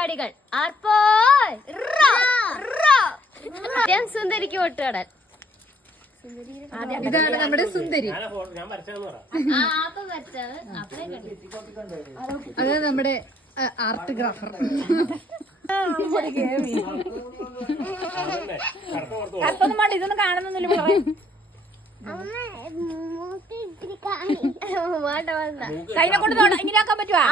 പരിപാടികൾ സുന്ദരിക്ക് വോട്ടുകടൽ. ഇതാണ് നമ്മുടെ സുന്ദരി. അത് നമ്മുടെ ആർട്ടിഗ്രാഫർ. ഇതൊന്നും കാണുന്നൊന്നുമില്ല. കൈനെ കൊണ്ട് ഇങ്ങനെ ആക്കാൻ പറ്റുവാ?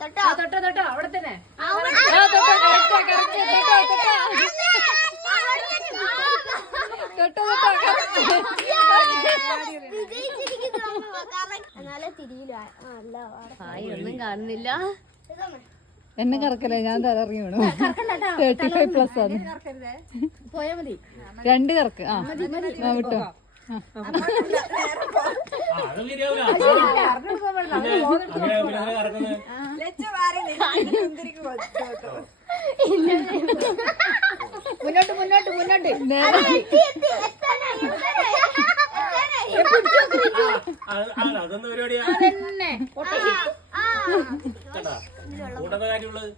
തൊട്ടോ അവിടെ തന്നെ. ഒന്നും കാണുന്നില്ല. എന്നെ കറക്കല്ലേ, ഞാൻ തലറിഞ്ഞു വേണം. 35+ ആണ്. പോയാ മതി. 2 കറക്ക്. വിട്ടോ. മുന്നോട്ട് അതൊന്നും പരിപാടിയാ. കൂട്ടത്തെ കാര്യമുള്ളത്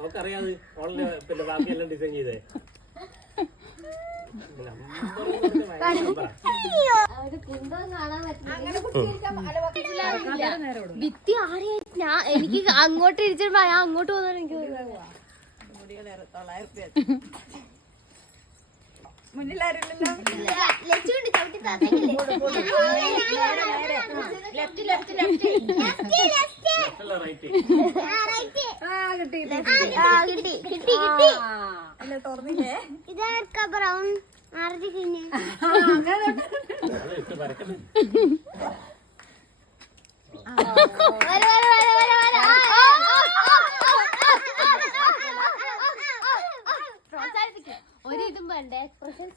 അവക്കറിയാതെ ഓൺലൈൻ പിന്നെ ബാക്കിയെല്ലാം ഡിസൈൻ ചെയ്തേ. ഭിത്തി ആരെയാ? എനിക്ക് അങ്ങോട്ട് ഇരിച്ചിട്ട് ഞാൻ അങ്ങോട്ട് പോകുന്ന എനിക്ക് ബ്രൗൺ ഒരു ഇതും വേണ്ടേ എക്സ്പ്രഷൻ.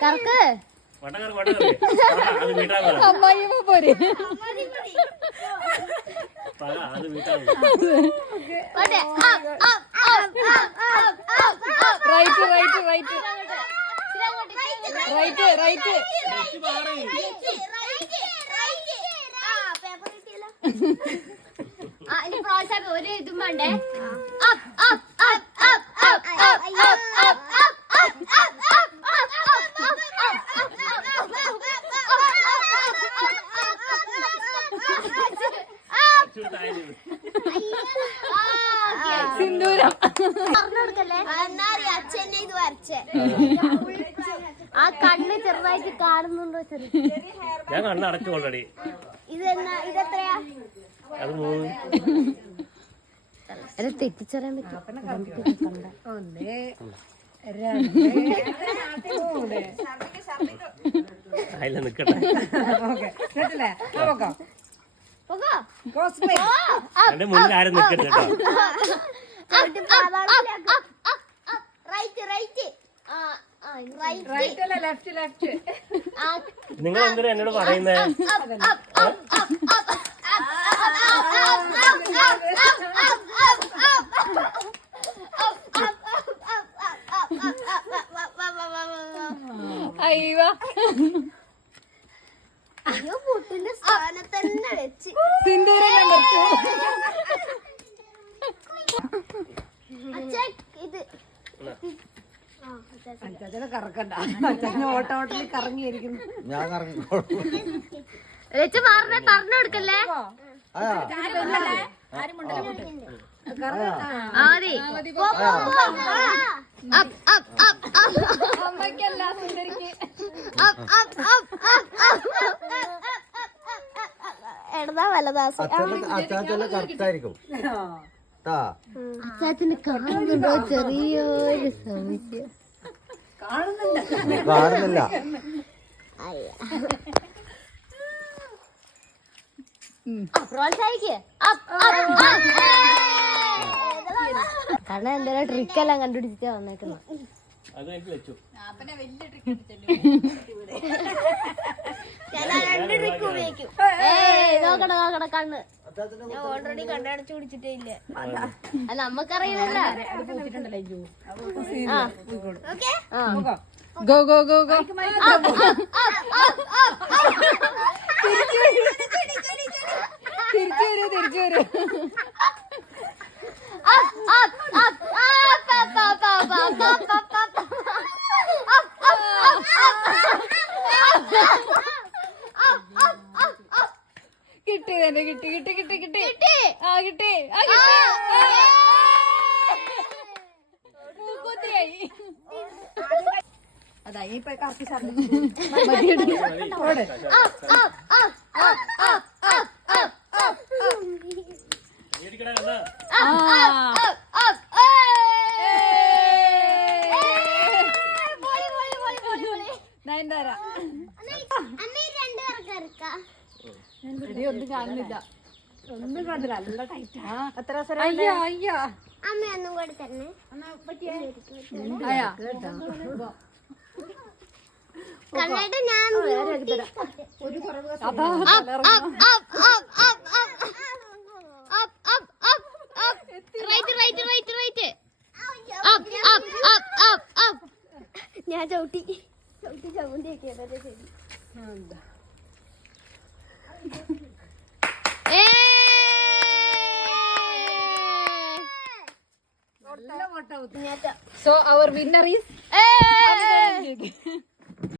കറക്ക് അമ്മായിയമ്മ പോരെ. റൈറ്റ്. ഇനി പ്രോത്സാഹനം ഒരു ഇതും വേണ്ടേ. സിന്ദൂരം പറഞ്ഞെടുക്കല്ലേ. അച്ഛനെ ഇത് വരച്ചേ. ആ കണ്ണ് ചെറുതായിട്ട് കാണുന്നുണ്ടോ? ഞാൻ കണ്ണടച്ചു ഓൾറെഡി. ഇതെത്രയാ? അത് 3. അത് തെറ്റിച്ചറിയാൻ പറ്റും. 1 അതിൽ നിക്കട്ടെ. എന്റെ മുന്നിൽ ആരും നിക്കട്ടെ കേട്ടോ. നിങ്ങൾ എന്തിനാ എന്നോട് പറയുന്നേ? അയ്യോ പൊട്ടിന്റെ സ്ഥാനത്ത് തന്നെ വെച്ച് സിന്ദൂരം ഇത് അച്ഛനെ കറക്കണ്ട. അച്ഛനെ ഓട്ടോട്ടിൽ കറങ്ങിയിരിക്കുന്നു. ഞാൻ വെച്ച് മാറണേ. പറഞ്ഞു കൊടുക്കല്ലേ. അമ്മയ്ക്കല്ല സുന്ദരിക്ക്. എടതാ വലദാസ് കറക്റ്റായിരിക്കും. അച്ചാച്ചന് കാണുന്നുണ്ടോ? ചെറിയൊരു സംശയം. കാണുന്നില്ല. പ്രോത്സാഹിക്ക്. കാരണം എന്തായാലും ട്രിക്കെല്ലാം കണ്ടുപിടിച്ചിട്ട് വന്നേക്കുന്നു. അത് എനിക്ക് വെച്ചു. നോക്കണ കണ്ണ് ഞാൻ ഓൾറെഡി കണ്ണടച്ചു പിടിച്ചിട്ടേ ഇല്ല. അത് നമ്മക്കറിയില്ലല്ലോ. Go go go go. തിരിച്ചു വരൂ. കിട്ടി തന്നെ കിട്ടി. ആ കിട്ടി. മൂക്കുത്തിയായി. അതാ ഇപ്പൊ കറക്റ്റ് മേടിക്കടാ കണ്ണാ. നയൻതാര ഒന്നും കാണുന്നില്ല. ഒന്നും കണ്ടില്ല, നല്ല ടൈറ്റാ. എത്ര അയ്യോ അമ്മയൊന്നും കൂടെ തന്നെ അയ്യാ കണ്ണായിട്ട് ഞാൻ ഞാൻ ചവിട്ടി ചവിട്ടിയൊക്കെ ശരി. So our winner is